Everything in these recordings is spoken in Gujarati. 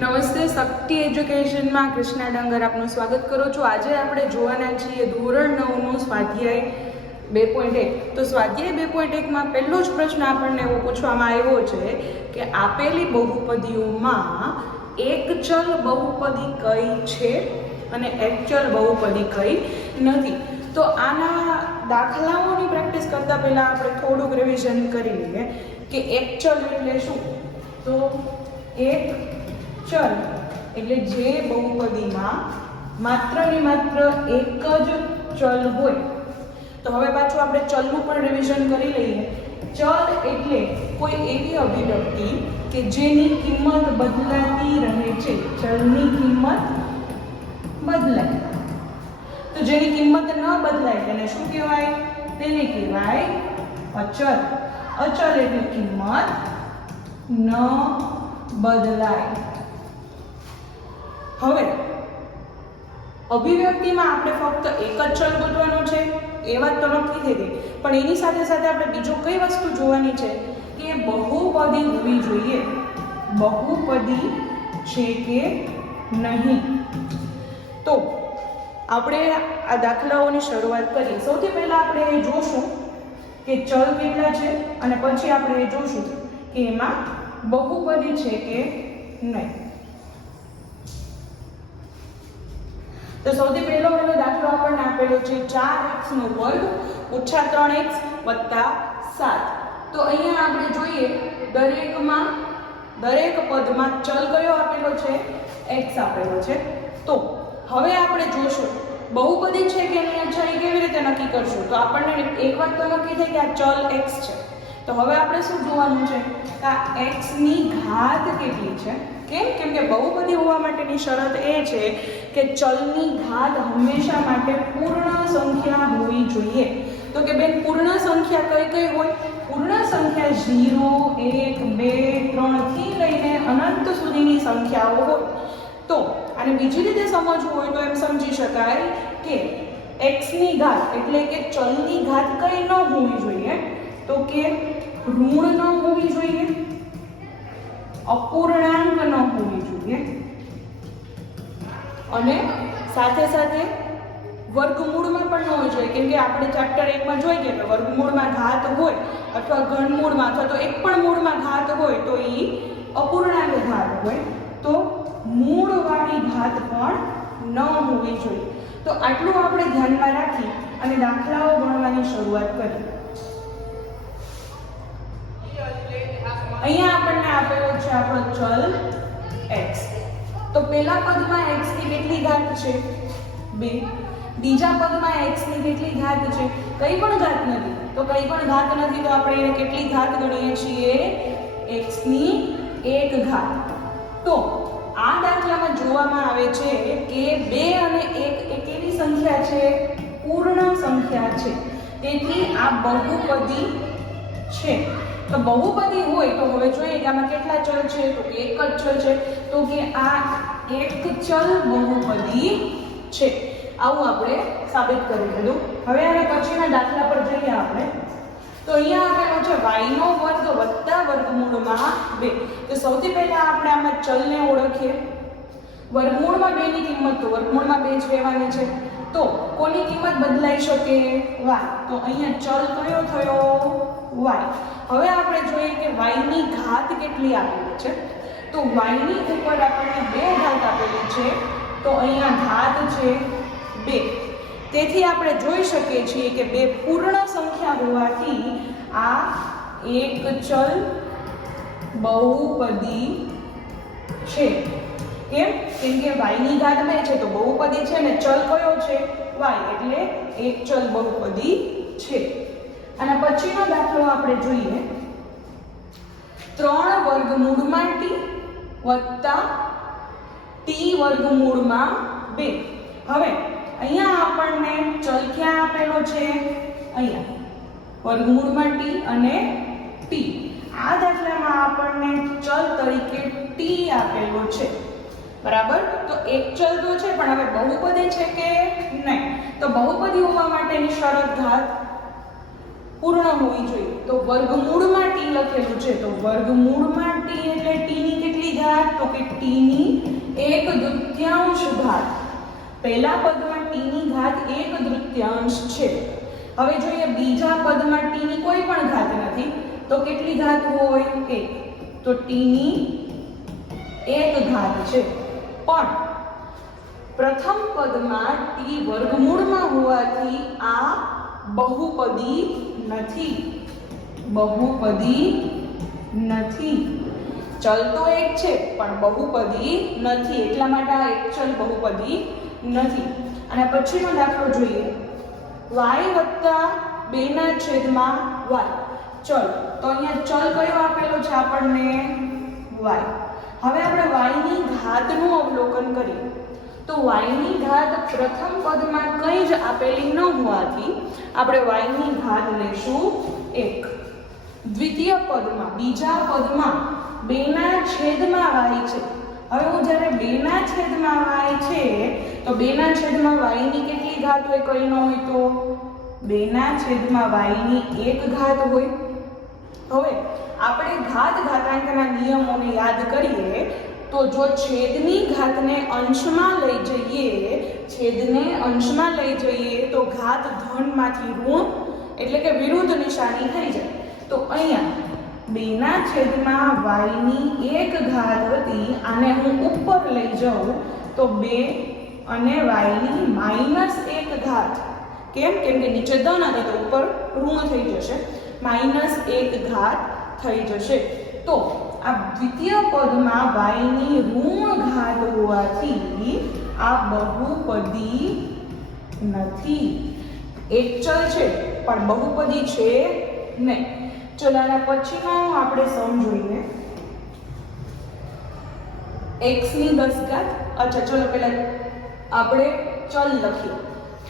નમસ્તે, શક્તિ એજ્યુકેશનમાં કૃષ્ણા ડાંગર આપનું સ્વાગત કરું છું. આજે આપણે જોવાના છીએ ધોરણ 9નું સ્વાધ્યાય 2.1. તો સ્વાધ્યાય 2.1માં પહેલો જ પ્રશ્ન આપણને એવો પૂછવામાં આવ્યો છે કે આપેલી બહુપદીઓમાં એક ચલ બહુપદી કઈ છે અને એક ચલ બહુપદી કઈ નથી. તો આના દાખલાઓની પ્રેક્ટિસ કરતા પહેલા આપણે થોડુંક રિવિઝન કરી લઈએ કે એક ચલ એટલે શું. તો એક ચલ એટલે જે બહુપદીમાં માત્ર ને માત્ર એક જ ચલ હોય. તો હવે પાછું આપણે ચલનું પણ રિવિઝન કરી લઈએ. ચલ એટલે કોઈ એવી અભિવ્યક્તિ કે જેની કિંમત બદલાતી રહે છે. ચલની કિંમત બદલાય. તો જેની કિંમત ન બદલાય તેને શું કહેવાય? તેને કહેવાય અચલ. અચલ એટલે કિંમત ન બદલાય. હવે અભિવ્યક્તિમાં આપણે ફક્ત એક જ ચલ ગોતવાનો છે એ વાત તો નક્કી થઈ ગઈ, પણ એની સાથે સાથે આપણે બીજું કઈ વસ્તુ જોવાની છે કે બહુપદી હોવી જોઈએ. બહુપદી છે કે નહીં. તો આપણે આ દાખલાઓની શરૂઆત કરીએ. સૌથી પહેલા આપણે એ જોશું કે ચલ કેટલા છે અને પછી આપણે એ જોશું કે એમાં બહુપદી છે કે નહીં. તો સૌથી પહેલો દાખલો આપણને આપેલો છે 4x નો વર્ગ ઓછા 3x વત્તા 7. તો અહીંયા આપણે જોઈએ દરેક પદમાં ચલ કયો આપેલો છે? x આપેલો છે. તો હવે આપણે જોશું બહુપદી છે કે નહીં છે એ કેવી રીતે નક્કી કરશું. તો આપણને એક વાત તો નક્કી થઈ કે આ ચલ x છે. તો હવે આપણે શું જોવાનું છે કે આ x ની ઘાત કેટલી છે. કેમ કે બહુપદી હોવા માટેની શરત એ છે કે ચલની ઘાત હંમેશા માટે પૂર્ણ સંખ્યા હોવી જોઈએ. તો કે બેન પૂર્ણ સંખ્યા કઈ કઈ હોય? પૂર્ણ સંખ્યા 0, 1, 2, 3 થી લઈને અનંત સુધીની સંખ્યાઓ હોય. તો આને બીજી રીતે સમજવું હોય તો એમ સમજી શકાય કે x ની ઘાત એટલે કે ચલની ઘાત કઈ ન હોવી જોઈએ. તો કે ઋણ ન હોવી જોઈએ, અપૂર્ણાંક ન હોવી જોઈએ અને સાથે સાથે વર્ગમૂળમાં પણ ન હોવી જોઈએ. કેમ કે આપણે ચેપ્ટર 1 માં જોઈએ કે વર્ગમૂળમાં ઘાત હોય અથવા ઘનમૂળમાં અથવા તો એક પણ મૂળમાં ઘાત હોય તો એ અપૂર્ણાંક ઘાત હોય. તો મૂળવાળી ઘાત પણ ન હોવી જોઈએ. તો આટલું આપણે ધ્યાનમાં રાખી અને દાખલાઓ ગણવાની શરૂઆત કરી. અહીંયા આપણને આપેલો છે આપણો ચલ x. તો પહેલા પદમાં x ની કેટલી ઘાત છે? 2. બીજા પદમાં x ની કેટલી ઘાત છે? કઈ પણ ઘાત નથી. તો કઈ પણ ઘાત નથી તો આપણે એને કેટલી ઘાત ગણીએ છીએ? x ની 1 ઘાત. તો આ દાખલામાં જોવામાં આવે છે કે 2 અને 1 એ કેવી સંખ્યા છે? પૂર્ણ સંખ્યા છે. તેથી આ બહુપદી છે. તો બહુપદી હોય તો હવે જોઈએ કે આમાં કેટલા ચલ છે? તો એક જ ચલ છે. તો કે આ એક ચલ બહુપદી છે. આવું આપણે સાબિત કરી દીધું. હવે આના પછીના દાખલા પર જઈએ આપણે. તો અહીંયા આપેલો છે y નો વર્ગ વત્તા વર્ગમૂળમાં 2. તો સૌથી પહેલા આપણે આમાં ચલને ઓળખીએ. વર્ગમૂળમાં 2 ની કિંમત તો વર્ગમૂળમાં 2 જ રહેવાની છે. તો કોની કિંમત બદલાઈ શકે? y. તો અહીંયા ચલ કયો થયો? y. હવે આપણે જોઈએ કે y ની ઘાત કેટલી આપેલી છે. તો y ની ઉપર આપણને 2 ઘાત આપેલી છે. તો અહીંયા ઘાત છે 2. તેથી આપણે જોઈ શકીએ છીએ કે 2 પૂર્ણ સંખ્યા હોવાથી આ એક ચલ બહુપદી છે. કેમ કે y ની ઘાત 2 છે તો બહુપદી છે ને ચલ કયો છે? y. એટલે એક ચલ બહુપદી છે. અને પછીનો દાખલો આપણે જોઈએ 3 વર્ગમૂળમાં t વત્તા t વર્ગમૂળમાં 2. હવે અહીંયા આપણને ચલ ક્યાં આપેલો છે? અહીંયા વર્ગમૂળમાં t અને t. આ દાખલામાં આપણને ચલ તરીકે t આપેલો છે. બરાબર. તો એક ચલ તો છે પણ હવે બહુપદી છે કે નહીં? તો બહુપદી હોવા માટેની શરત ઘાત પૂર્ણ હોવી જોઈએ. તો વર્ગમૂળમાં t લખેલું છે તો વર્ગમૂળમાં t એટલે t ની કેટલી ઘાત? તો કે t ની 1/3 ઘાત. પહેલા પદમાં t ની ઘાત 1/3 છે. હવે જોઈએ બીજા પદમાં t ની કોઈ પણ ઘાત નથી તો કેટલી ઘાત હોય? 1. તો t ની 1 ઘાત છે. પણ પ્રથમ પદમાં t વર્ગમૂળમાં હોવાથી આ બહુપદી નથી. બહુપદી નથી. ચલ તો એક છે પણ બહુપદી નથી. એટલા માટે આ એક ચલ બહુપદી નથી. અને પછીનો દાખલો જોઈએ. y વત્તા 2/y ચલ. તો અહીંયા ચલ કયો આપેલો છે આપણને? y. હવે આપણે y ની ઘાતનું અવલોકન કરીએ. તો y ની ઘાત પ્રથમ પદમાં કંઈ જ આપેલી ન હોવાથી આપણે y ની ઘાત લેશું 1. દ્વિતીય પદમાં બીજા પદમાં 2/y છે. હવે હું જ્યારે 2/y છે તો 2/y ની કેટલી ઘાત હોય? કઈ ન હોય તો 2/y ની 1 ઘાત હોય. હવે આપણે ઘાતાંકના નિયમોને યાદ કરીએ તો જો છેદની ઘાતને અંશમાં લઈ જઈએ તો ઘાત ધનમાંથી ઋણ એટલે કે વિરુદ્ધ નિશાની થઈ જાય. તો અહીંયા 2/y ની 1 ઘાત હતી આને હું ઉપર લઈ જાઉં તો 2 અને y ની -1 ઘાત. કેમ કે નીચે ધન હતા તો ઉપર ઋણ થઈ જશે. -1 ઘાત થઈ જશે. તો આ દ્વિતીય પદમાં y ની ઋણ ઘાત હોવાથી આ બહુપદી નથી. એક ચલ છે પણ બહુપદી છે નહીં. ચલો આના પછીનો આપણે સમ જોઈએ. x ની 10 ઘાત. અચ્છા ચલો પહેલા આપણે ચલ લખીએ.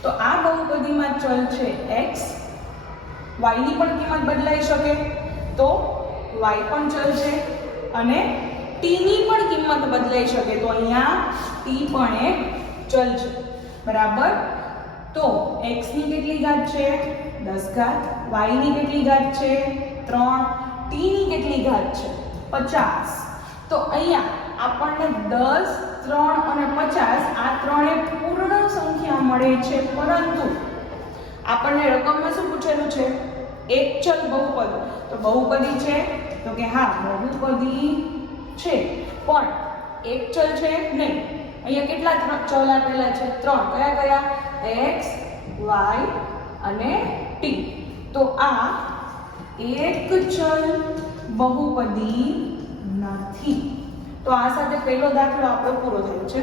તો આ બહુપદીમાં ચલ છે x. y ની પણ કિંમત બદલાઈ શકે તો y પણ ચલ છે અને t ની પણ કિંમત બદલાઈ શકે તો અહીંયા t પણ એક ચલ છે. બરાબર. તો x ની કેટલી ઘાત છે? 10 ઘાત. y ની કેટલી ઘાત છે? 3. t ની કેટલી ઘાત છે? 50. તો અહીંયા આપણને 10, 3 અને 50 આ ત્રણે પૂર્ણ સંખ્યા મળે છે. પરંતુ આપણને રકમમાં શું પૂછેલું છે? એક ચલ બહુપદ. તો બહુપદી છે તો કે હા બહુપદી છે પણ એક ચલ છે નહીં. અહીંયા કેટલા ચલ આપેલા છે? 3. કયા કયા? x, y અને t. તો આ એક ચલ બહુપદી નથી. તો આ સાથે પહેલો દાખલો આપણો પૂરો થયો છે.